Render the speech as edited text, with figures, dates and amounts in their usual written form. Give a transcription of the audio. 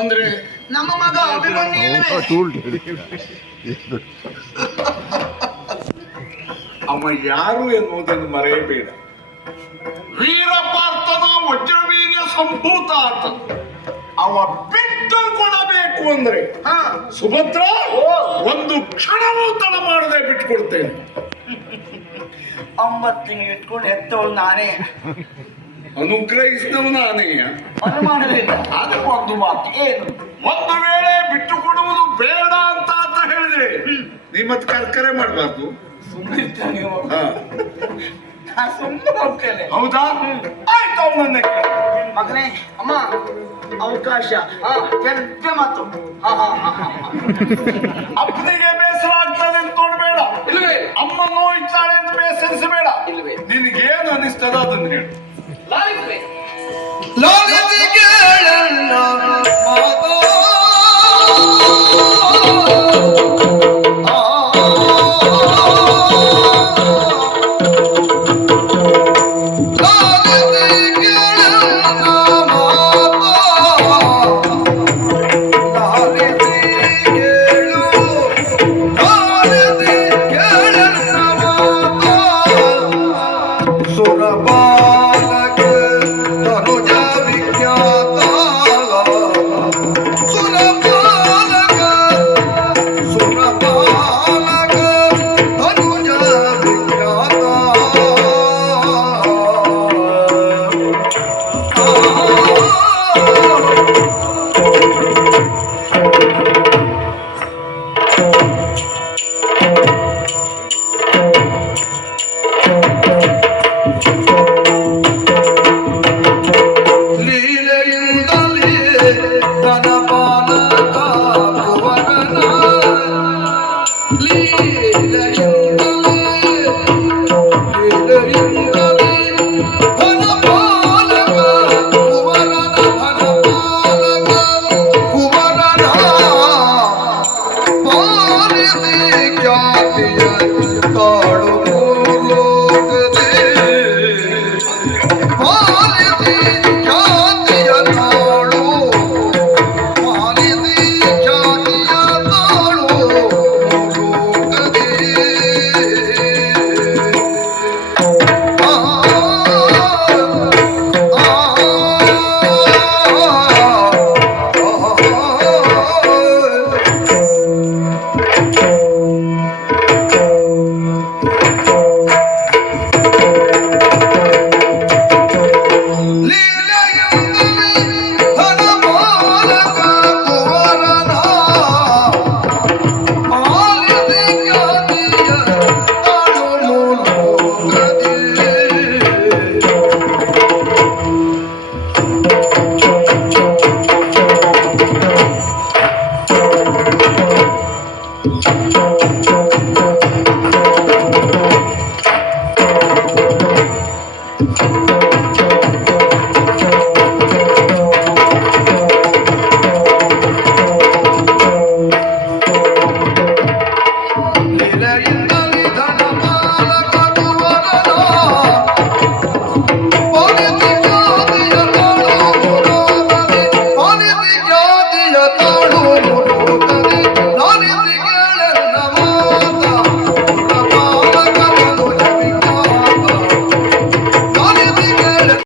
ಅಂದ್ರೆ ನಮ್ಮ ಮಗ ಅಭಿಮನ್ಯು ಅವ ಯಾರು ಎನ್ನುವುದನ್ನು ಮರೆಯಬೇಡ. ವೀರಪಾರ್ಥನ ವಜ್ರವೀರ್ಯ ಸಂಭೂತ ಆತ. ಅವ ಬಿಟ್ಟು ಕೊಡಬೇಕು ಅಂದ್ರೆ ಸುಭದ್ರ ಒಂದು ಕ್ಷಣವೂ ತಡ ಮಾಡದೆ ಬಿಟ್ಟುಕೊಡ್ತೇನೆ. 9 ತಿಂಗಳು ಇಟ್ಕೊಂಡು ಎತ್ತವಳು ನಾನೇ, ಅನುಗ್ರಹಿಸಿದವ ನಾನೇ. ಅನುಮಾನವಿಲ್ಲ. ಅದಕ್ಕೊಂದು ಮಾತು, ಏನು? ಒಂದು ವೇಳೆ ಬಿಟ್ಟು ಕೊಡುವುದು ಬೇಡ ಅಂತ ಹೇಳಿದ್ರೆ ನೀ ಮತ್ತೆ ಕರ್ಕರೆ ಮಾಡಬಾರ್ದು. ಸುಮ್ಮನೆ ನೀವು. ಸುಮ್ಮನೆ ಹೋಗ್ತೇನೆ. ಹೌದಾ? ಆಯ್ತು, ಅವನನ್ನೇ ಮಗನೇ. ಅಮ್ಮ ಅವಕಾಶ ಕೆಟ್ಟ ಮಾತು. ಅಪ್ಪನಿಗೆ ಬೇಸರ ಆಗ್ತದೆ ಅಂತ ನೋಡ್ಬೇಡ. ಇಲ್ಲವೇ? ಅಮ್ಮ ನೋಯ್ತಾಳೆ ಅಂತ ಬೇಸರಿಸಬೇಡ. ಇಲ್ಲವೇ? ನಿನಗೇನು ಅನಿಸ್ತದ ಅದನ್ನು ಹೇಳು. Leela